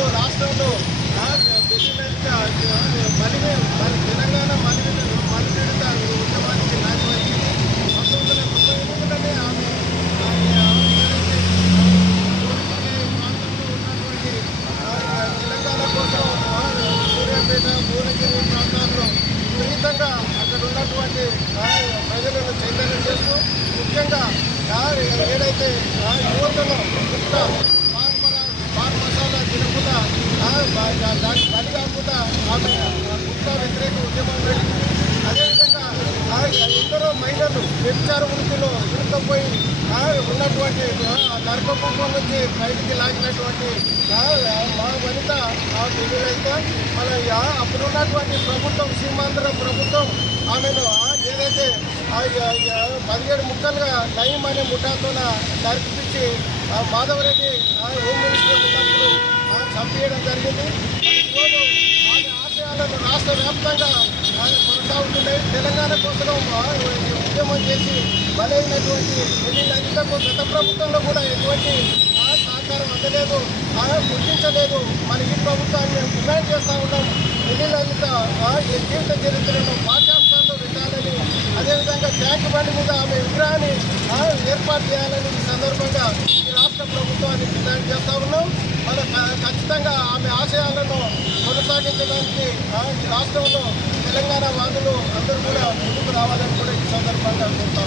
ఈరోజు రాష్ట్రంలో మలిమి మరి తెలంగాణ మలిమి మలిపీడిత ఉద్యమానికి నాటి వచ్చింది పంతొమ్మిది వందల తొంభై ఎనిమిదిలోనే ఆమె ఆమె ఏదైతే కోరుకునే ప్రాంతంలో ఉన్నటువంటి ఆ, తెలంగాణ కోసం ఆ, సూర్యాపేట భువనగిరి ప్రాంతాల్లో విపరీతంగా అక్కడ ఉన్నటువంటి ఆ, ప్రజలను చైతన్యం చేస్తూ ముఖ్యంగా ఆ, ఏదైతే ఆ, యువతను గుట్ట పాన్ పరా- పాన్ మసాలా తినకుండా ఆ, బా- దానికి బలి కాకుండా ఆమె ఆ, వ్యతిరేక ఉద్యమం నడిపింది అదేవిధంగా ఎందరో మహిళలు వ్యభిచార వృత్తిలో ఇరుక్కుపోయి ఉన్నటువంటి ఆ, నుంచి బయటికి లాగినటువంటి మా వనిత ఆ పిల్లలైతే మన ఆ, అప్పుడు ఉన్నటువంటి ప్రభుత్వం సీమాంధ్ర ప్రభుత్వం ఆమెను ఏదైతే పదిహేడు ముక్కలుగా నయం అనే ముఠాతోన నరిపించి మాధవరెడ్డి హోమ్ మినిస్టర్ ఉన్నప్పుడు ఆ, చంపేయడం జరిగింది ఈరోజు ఆమె ఆశయాలను రాష్ట్ర వ్యాప్తంగా ఆ, కొనసాగుతున్నాయి తెలంగాణ కోసం ఉద్యమం చేసి బలైనటువంటి ఎన్ని గత ప్రభుత్వంలో కూడా ఎటువంటి సహకారం అందలేదు గుర్తించలేదు. మన ఈ ప్రభుత్వాన్ని మేము డిమాండ్ చేస్తూ ఉన్నాం. ఎన్ని జీవిత చరిత్రను పాఠ్యాంశాల్లో పెట్టాలని అదేవిధంగా ట్యాంక్ బండి మీద ఆమె విగ్రహాన్ని ఏర్పాటు చేయాలని ఈ సందర్భంగా ఈ రాష్ట్ర ప్రభుత్వాన్ని డిమాండ్ చేస్తూ ఉన్నాం. ఖచ్చితంగా ఆమె ఆశయాలను కొనసాగించడానికి ఈ రాష్ట్రంలో తెలంగాణ వాదులు అందరూ కూడా ముందుకు రావాలని కూడా ఈ సందర్భంగా కోరుతా